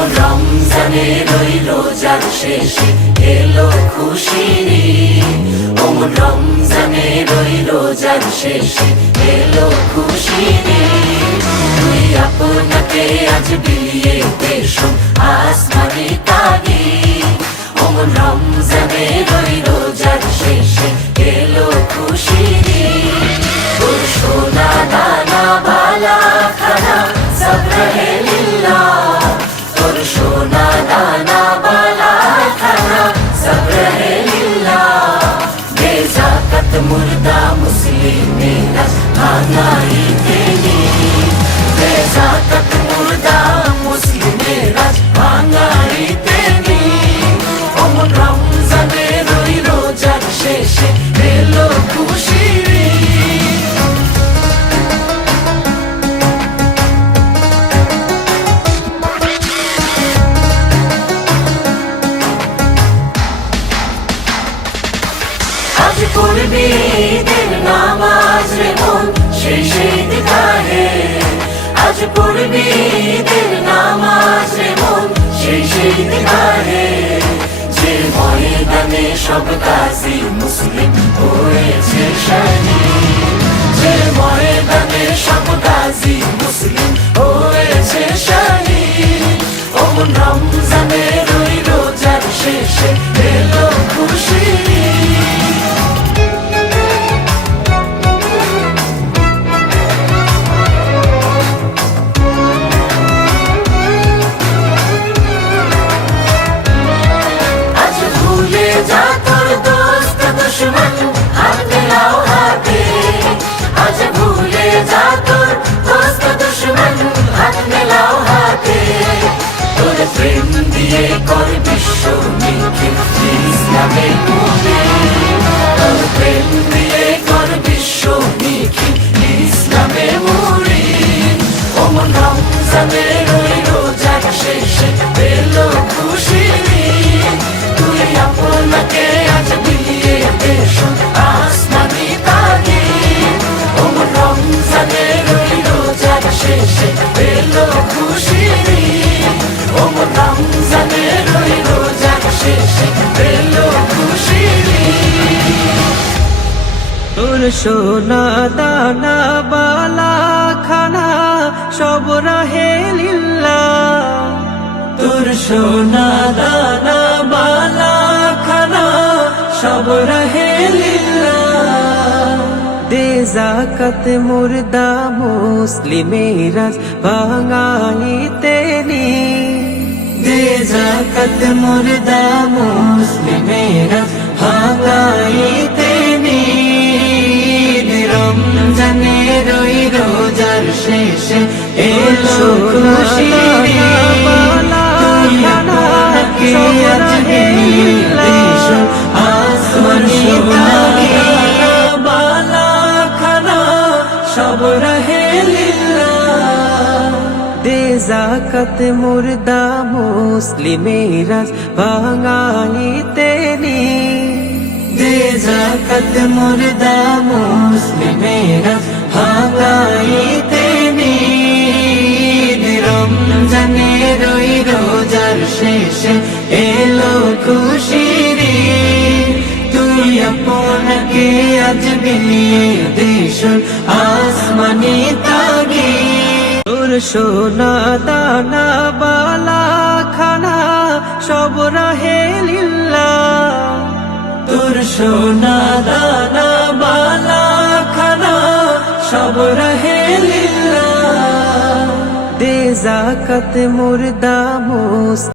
অমন রমজানের ওই রোজার শেষে এলো খুশির ঈদ। অমন রমজানের ওই রোজার শেষে এলো খুশির ঈদ। তুই আপনাকে আজ বিলিয়ে দেশ আসমানি তাগিদ। অমন রমজানের ওই রোজার শেষে এলো খুশির ঈদ। তোর সোনা দানা বালা খানা সব রহে লিল্লাহ। তোর সোনা দানা বালা খানা সব রহে লিল্লাহ। বেজাকাত মুর্দা মুসলিমেরা ভাঙাই তেনি। বেজাকাত মুর্দা মুসলিমেরা ভাঙাই তেনি। অমন রমজানের ওই রোজার শেষে এলো খুশির ঈদ। আজ পড়বি ঈদের নামাজ রে মন সেই ঈদ গাহে। আজ পড়বি ঈদের নামাজ রে মন সেই ঈদ গাহে। যে ময়দানে সব গাজী মুসলিম হয়েছে শহীদ। যে ময়দানে সব গাজী মুসলিম হয়েছে শহীদ। অমন রমজানের ওই রোজার শেষে এলো খুশির ঈদ। যা তোর দোস্ত দুশ্মন হাত মেলাও হাতে। আজ ভুলে যা তোর দোস্ত দুশ্মন হাত মেলাও হাতে। তোর প্রেম দিয়ে কর বিশ্ব নিখিল ইসলামের মুখে। তোর প্রেম দিয়ে কর বিশ্ব নিখিল ইসলামের মুড়ি। অমন রমজানের ওই রোজার শেষে এলো খুশির ঈদ। তুই আপনাকে আজ বিলিয়ে দেশ আসমানি তাগিদ। অমন রমজানের ওই রোজার শেষে এলো খুশির ঈদ। অমন রমজানের ওই রোজার শেষে এলো খুশির ঈদ। তোর সোনা দানা বালা খানা সব রহে লিল্লাহ। তোর সোনা দানা বালা খানা সব রহে লিল্লাহ। দে যাকাত মুর্দা মুসলিমেরা ভাঙাই তেনি। দে যাকাত মুর্দা মুসলিমেরা ভাঙাই তেনি। রমজানের ওই রোজার শেষে এলো খুশির ঈদ। তুই আপনাকে আজ বিলিয়ে দেশ আসমানি তাগিদ। বালা খানা সব রহে লিল্লাহ। দে যাকাত মুর্দা মুসলিমেরা ভাঙাই তেনি। দে যাকাত মুর্দা মুসলিমেরা ভাঙাই তেনি। রমজানের ওই রোজার শেষে এলো খুশির ঈদ। তুই আপনাকে আজ বিলিয়ে দেশ আসমানি তাগিদ। তোর সোনা দানা বালা খানা সব রহে লিল্লাহ। তোর সোনা দানা বালা খানা সব রহে লিল্লাহ। দে যাকাত মুর্দা মুসলিমেরা